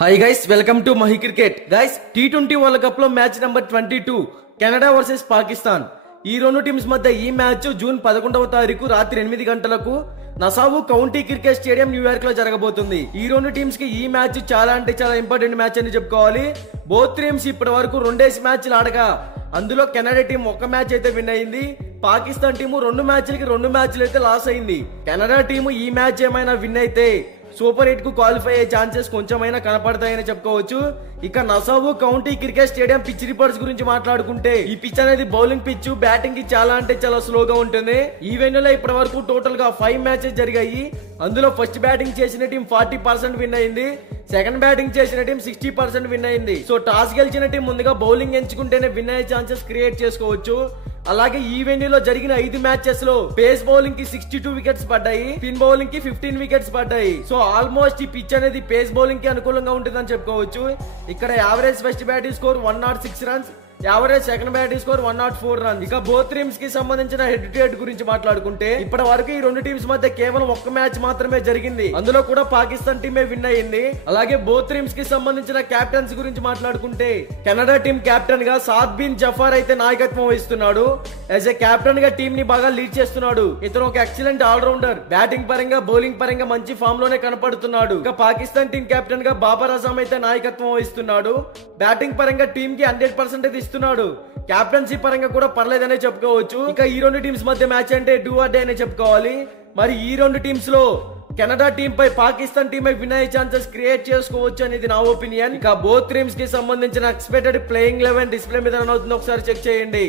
Hi guys, welcome to Mahi cricket. Guys, T20 world cup లో match number 22 Canada versus Pakistan. ఈ రెండు teams మధ్య ఈ మ్యాచ్ జూన్ 11వ తారీఖు రాత్రి 8 గంటలకు Nassau county cricket stadium New York లో జరగబోతుంది. ఈ రెండు టీమ్స్ కి ఈ మ్యాచ్ చాలా అంటే చాలా ఇంపార్టెంట్ మ్యాచ్ అని చెప్పుకోవాలి. బోత్ టీమ్స్ ఇప్పటి వరకు రెండేసి మ్యాచ్లు ఆడగా అందులో కెనడా టీం ఒక మ్యాచ్ అయితే విన్ అయింది. పాకిస్తాన్ టీము రెండు మ్యాచ్లు అయితే లాస్ అయింది. కెనడా టీము ఈ మ్యాచ్ ఏమైనా విన్ అయితే సూపర్ 8 కు క్వాలిఫై అయ్యే ఛాన్సెస్ కొంచెమైనా కనపడతాయని చెప్పుకోవచ్చు. ఇక Nassau county cricket stadium pitch reports గురించి మాట్లాడుకుంటే ఈ పిచ్ అనేది బౌలింగ్ పిచ్, బ్యాటింగ్ కి చాలా అంటే చాలా స్లోగా ఉంటుంది. ఈ వెన్యూలో ఇప్పటి వరకు టోటల్ గా 5 మ్యాచెస్ జరిగాయి. అందులో ఫస్ట్ బ్యాటింగ్ చేసిన టీం 40% విన్ అయింది. సెకండ్ బ్యాటింగ్ చేసిన టీం 60% విన్ అయింది. సో టాస్ గెలిచిన టీం ముందుగా బౌలింగ్ ఎంచుకుంటేనే విన్ అయ్యే ఛాన్సెస్ క్రియేట్ చేసుకోవచ్చు. అలాగే ఈ వెన్యూలో జరిగిన 5 మ్యాచెస్ లో పేస్ బౌలింగ్ కి 62 వికెట్స్ పడ్డాయి, స్పిన్ బౌలింగ్ కి 15 వికెట్స్ పడ్డాయి. సో ఆల్మోస్ట్ ఈ పిచ్ అనేది పేస్ బౌలింగ్ కి అనుకూలంగా ఉంటుందని చెప్పుకోవచ్చు. ఇక్కడ average first batting score 106 runs, average second batting score 104 runs. ఇక బోత్ టీమ్స్ కి సంబంధించిన హెడ్ టు హెడ్ గురించి మాట్లాడుకుంటే ఇప్పటి వరకు ఈ రెండు టీమ్స్ మధ్య కేవలం ఒక్క మ్యాచ్ మాత్రమే జరిగింది. అందులో కూడా పాకిస్తాన్ టీమే విన్ అయింది. అలాగే బోత్ టీమ్స్ కి సంబంధించిన కెప్టెన్స్ గురించి మాట్లాడుకుంటే కెనడా టీం కెప్టెన్ గా సాద్ బిన్ జఫార్ అయితే నాయకత్వం వహిస్తున్నాడు. యాజ్ ఎ కెప్టెన్ గా టీం ని బాగా లీడ్ చేస్తున్నాడు. ఇతను ఒక ఎక్సలెంట్ ఆల్రౌండర్. బ్యాటింగ్ పరంగా బౌలింగ్ పరంగా మంచి ఫామ్ లోనే కనపడుతున్నాడు. ఇక పాకిస్తాన్ టీం కెప్టెన్ గా బాబర్ అజమ్ అయితే నాయకత్వం వహిస్తున్నాడు. బ్యాటింగ్ పరంగా టీం కి 100% ఇస్తున్నాడు. కెప్టెన్సీ పరంగా కూడా పర్లేదనే చెప్పుకోవచ్చు. ఇక ఈ రెండు టీమ్స్ మధ్య మ్యాచ్ అంటే డూ ఆర్ డే అనే చెప్పుకోవాలి. మరి ఈ రెండు టీమ్స్ లో కెనడా టీం పై పాకిస్తాన్ టీం పై విన్ అయ్యే ఛాన్సెస్ క్రియేట్ చేసుకోవచ్చు అనేది నా ఒపీనియన్. ఇక బోత్ టీమ్స్ కి సంబంధించిన ఎక్స్పెక్టెడ్ ప్లేయింగ్ 11 డిస్ప్లే మీద అవుతుంది, ఒకసారి చెక్ చేయండి.